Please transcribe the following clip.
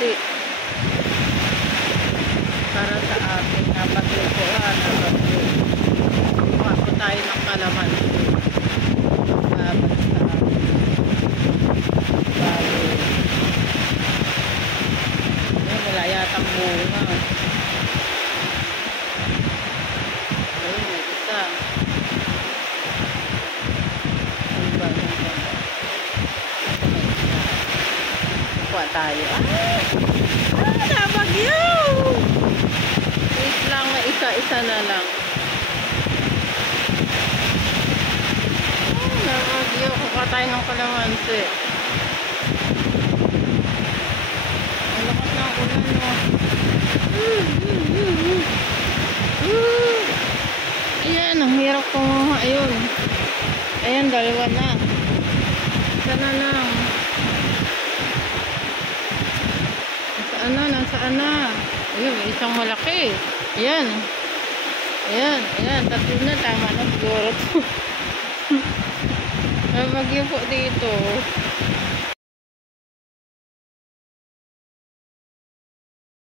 kalamansi. Para sa ating napaglutuan. Kuha po tayo ng kalamansi. Babalik sa atin. Balik. Ayan, wala yatang bunga. Ayun, may isa. Ayun ba? Kuha tayo. Nabagyo! Wait lang, na isa-isa na lang. Nabagyo. Kuha tayo ng kalamansi. Ang lakas ng ulan, no? Ayan, ang hirap kumuha. Ayun. Ayan, dalawa na. Isa na lang. Nasaan na? Ayun, may isang malaki. Ayan. Ayan. Tatlo na. Tama na siguro. Nabagyo po dito.